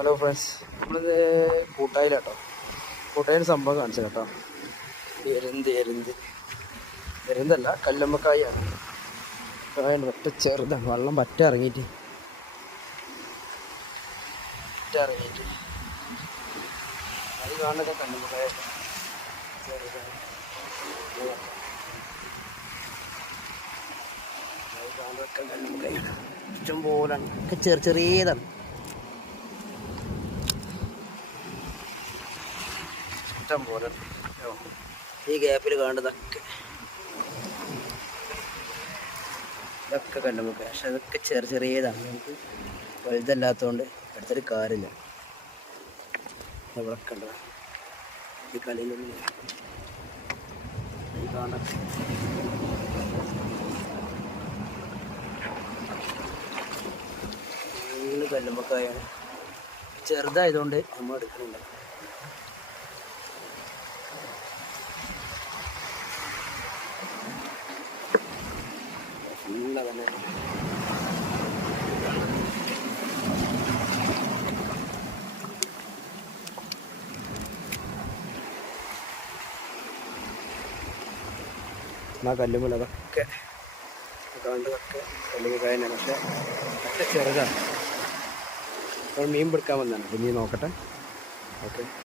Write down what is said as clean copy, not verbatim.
Hello friends, നമ്മളിത് കൂട്ടായിലാട്ടോ. കൂട്ടായിൽ സംഭവം കാണിച്ചു കേട്ടോ. എരുന്തല്ല, കല്ലുമ്മക്കായാണ്. കായാണ് ഒറ്റ ചെറുതാണ്, വെള്ളം പറ്റ ഇറങ്ങിയിട്ട് അത് കാണുന്നതൊക്കെ കല്ലുമ്മക്കായ ചെറുതാണ്. അത് കാണുന്നതൊക്കെ കല്ലുമ്മക്കായാണ്, ഇഷ്ടം പോലാണ്, ഒക്കെ ചെറിയതാണ്. ഇഷ്ടം പോലെ ഈ ഗ്യാപ്പിൽ കാണുന്നതൊക്കെ ഇതൊക്കെ കല്ലുമ്മക്കായ. പക്ഷെ അതൊക്കെ ചെറിയതാണ്, നമുക്ക് വലുതല്ലാത്തതുകൊണ്ട് അടുത്തൊരു കാര്യമില്ല. ഇവിടെ കണ്ട ഈ കല്ലിനുള്ളിൽ ഈ കാണാൻ കല്ലുമ്മക്കായാണ്. ചെറുതായതുകൊണ്ട് നമ്മൾ എടുക്കുന്നില്ല. തന്നെ ആ കല്ലുമ്മൽ അതൊക്കെ കണ്ടതൊക്കെ കല്ലുമ്മക്കായ തന്നെ. പക്ഷെ ഒക്കെ ചെറുതാണ്. അപ്പോൾ മീൻ പിടിക്കാൻ വന്നതാണ്. അപ്പോൾ മീൻ നോക്കട്ടെ. ഓക്കെ.